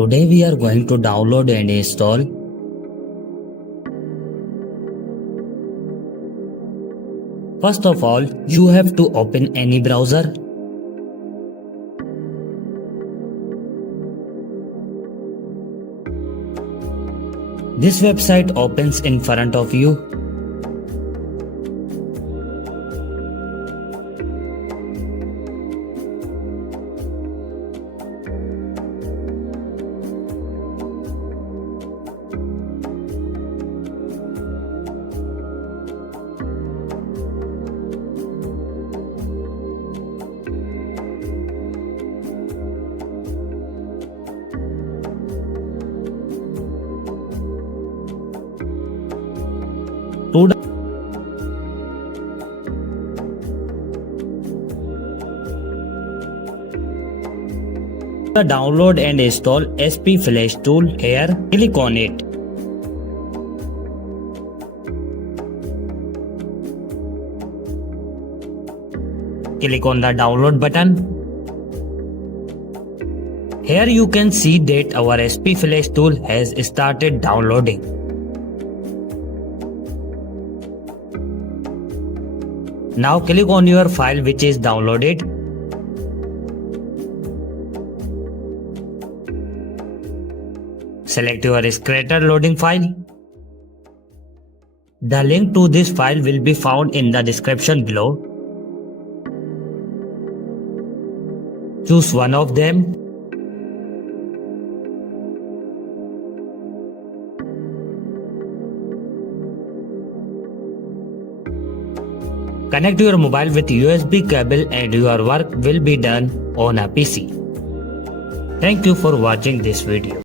Today we are going to download and install First of all, you have to open any browser. This website opens in front of you. To download and install SP Flash tool, here click on it. Click on the download button. Here you can see that our SP Flash tool has started downloading. Now click on your file which is downloaded. Select your Scratter loading file. The link to this file will be found in the description below. Choose one of them. Connect your mobile with USB cable and your work will be done on a PC. Thank you for watching this video.